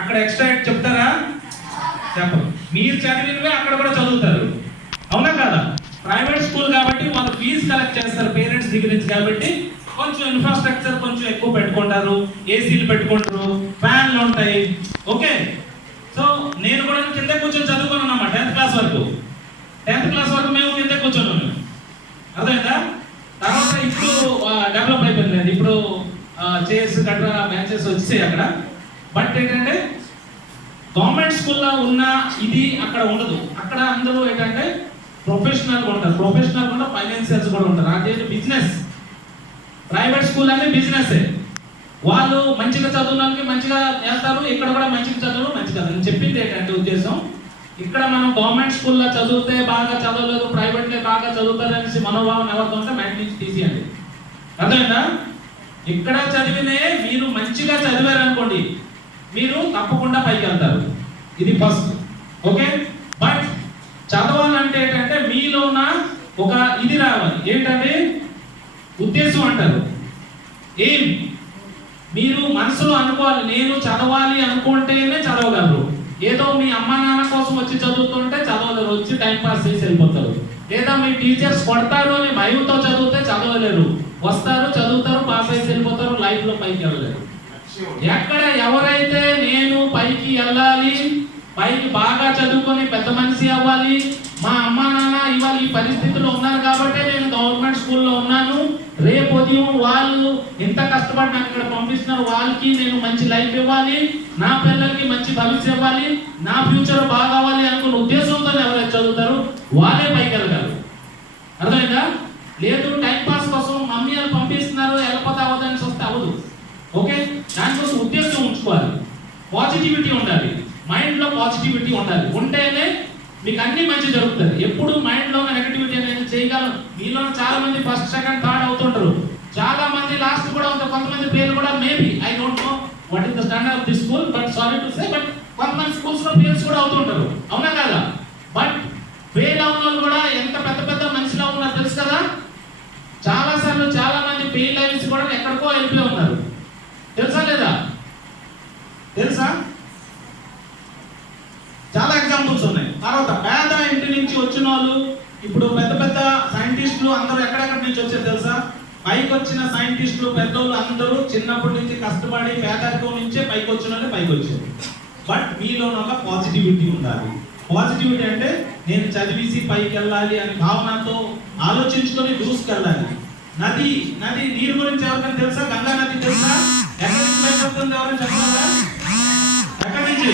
అక్కడ ఎక్స్ట్రా చెప్తారా? చెప్పరు. మీరు చదివినవే అక్కడ కూడా చదువుతారు, అవునా కదా? ప్రైవేట్ స్కూల్ కాబట్టి వాళ్ళు ఫీజు కలెక్ట్ చేస్తారు పేరెంట్స్ దగ్గర నుంచి, కాబట్టి కొంచెం ఇన్ఫ్రాస్ట్రక్చర్ కొంచెం ఎక్కువ పెట్టుకుంటారు, ఏసీలు పెట్టుకుంటారు, ఫ్యాన్లు ఉంటాయి. ఓకే, సో నేను కూడా కింద కూర్చొని చదువుకున్నాను 10th క్లాస్ వరకు. 10th క్లాస్ వరకు మేము కింద కూర్చొని అర్థమైందా? తర్వాత ఇప్పుడు డెవలప్ అయిపోయింది, ఇప్పుడు చైర్స్ గట్రా బెంచెస్ వచ్చాయి అక్కడ. బట్ ఏంటంటే గవర్నమెంట్ స్కూల్లో ఉన్న ఇది అక్కడ ఉండదు. అక్కడ అందరూ ఏంటంటే ప్రొఫెషనల్గా ఉంటారు, ప్రొఫెషనల్ కూడా ఫైనాన్షియల్స్ కూడా ఉంటారు. అదే బిజినెస్. ప్రైవేట్ స్కూల్ అనేది బిజినెస్. వాళ్ళు మంచిగా చదువుడానికి మంచిగా వెళ్తారు, ఇక్కడ కూడా మంచిగా చదువు మంచిగా. నేను చెప్పింది ఏంటంటే ఉద్దేశం, ఇక్కడ మనం గవర్నమెంట్ స్కూల్లో చదివితే బాగా చదవలేదు, ప్రైవేట్లో బాగా చదువుతారనేసి మనోభావం ఎవరితో ఉంటే మైండ్ నుంచి తీసేయండి. అర్థమైందా? ఇక్కడ చదివినే మీరు మంచిగా చదివారు అనుకోండి, మీరు తప్పకుండా పైకి వెళ్తారు. ఇది ఫస్ట్. ఓకే, బట్ చదవాలంటే ఏంటంటే మీలోన ఒక ఇది రావాలి. ఏంటంటే ఉద్దేశం అంటారు. ఏం మీరు మనసులో అనుకోవాలి, నేను చదవాలి అనుకుంటేనే చదవగలరు. ఏదో మీ అమ్మ నాన్న కోసం వచ్చి చదువుతుంటే చదవలేరు, వచ్చి టైం పాస్ చేసి వెళ్ళిపోతారు. లేదా మీ టీచర్స్ కొడతారు అని భయంతో చదివితే చదవలేరు, వస్తారు చదువుతారు పాస్ చేసి వెళ్ళిపోతారు, లైఫ్ లో పైకి వెళ్ళలేరు. ఎక్కడ ఎవరైతే నేను పైకి వెళ్ళాలి, పైకి బాగా చదువుకొని పెద్ద మనిషి అవ్వాలి, మా అమ్మ నాన్న ఇవాళ ఈ పరిస్థితుల్లో ఉన్నారు కాబట్టి నేను గవర్నమెంట్ స్కూల్లో ఉన్నాను, రేపు ఉదయం వాళ్ళు ఎంత కష్టపడి నాకు ఇక్కడ పంపిస్తున్నారు, వాళ్ళకి నేను మంచి లైఫ్ ఇవ్వాలి, నా పిల్లలకి మంచి భవిష్యత్తు ఇవ్వాలి, నా ఫ్యూచర్ బాగా అవ్వాలి అనుకున్న ఉద్దేశంతో ఎవరైతే చదువుతారు వాళ్ళే పైకి వెళ్ళగలరు. అర్థమైందా? లేదు టైం పాస్ కోసం మమ్మీ వాళ్ళు పంపిస్తున్నారు వెళ్ళకపోతే అవ్వదని వస్తే అవ్వదు. ఓకే, దానికోసం ఉద్దేశం ఉంచుకోవాలి, పాజిటివిటీ ఉండాలి, మైండ్లో పాజిటివిటీ ఉండాలి. ఉంటేనే మీకు అన్ని మంచి జరుగుతుంది. ఎప్పుడు మైండ్లో నెగటివిటీ అనేది చేయగలరు. మీలో చాలా మంది ఫస్ట్ సెకండ్ థర్డ్ అవుతుంటారు, చాలా మంది లాస్ట్ కూడా అవుతారు. కొంతమంది పేర్లు కూడా maybe I don't know what is the standard of the school, but sorry to say, but కొంతమంది స్కూల్స్ లో పేర్స్ కూడా అవుతుంటారు, అవునా కదా? బట్ ఫెయిల్ అవున వాళ్ళు కూడా ఎంత పెద్ద పెద్ద మనుషులు ఉన్నారు తెలుసు కదా? చాలా సార్లు చాలా మంది ఫెయిల్ అయ్యి కూడా ఎక్కడికో వెళ్ళిపోయి ఉన్నారు, తెలుసా లేదా? తెలుసా? చాలా ఎగ్జాంపుల్స్ ఉన్నాయి. తర్వాత పేద ఇంటి నుంచి వచ్చిన వాళ్ళు ఇప్పుడు పెద్ద పెద్ద సైంటిస్టులు అందరూ ఎక్కడెక్కడి నుంచి వచ్చారు తెలుసా? పైకి వచ్చిన సైంటిస్టులు పెద్దోళ్ళు అందరూ చిన్నప్పటి నుంచి కష్టపడి పేదరికం నుంచే పైకి వచ్చిన వాళ్ళే పైకి వచ్చారు. బట్ మీలో ఒక పాజిటివిటీ ఉండాలి. పాజిటివిటీ అంటే నేను చదివేసి పైకి వెళ్ళాలి అని భావనతో ఆలోచించుకొని దూసుకెళ్ళాలి. నది నది నీరు గురించి ఎవరికైనా తెలుసా? గంగా నది తెలుసా? ఎక్కడి నుంచి బయటకు వస్తుంది ఎవరైనా చెప్పగలరా? ఎక్కడి నుంచి?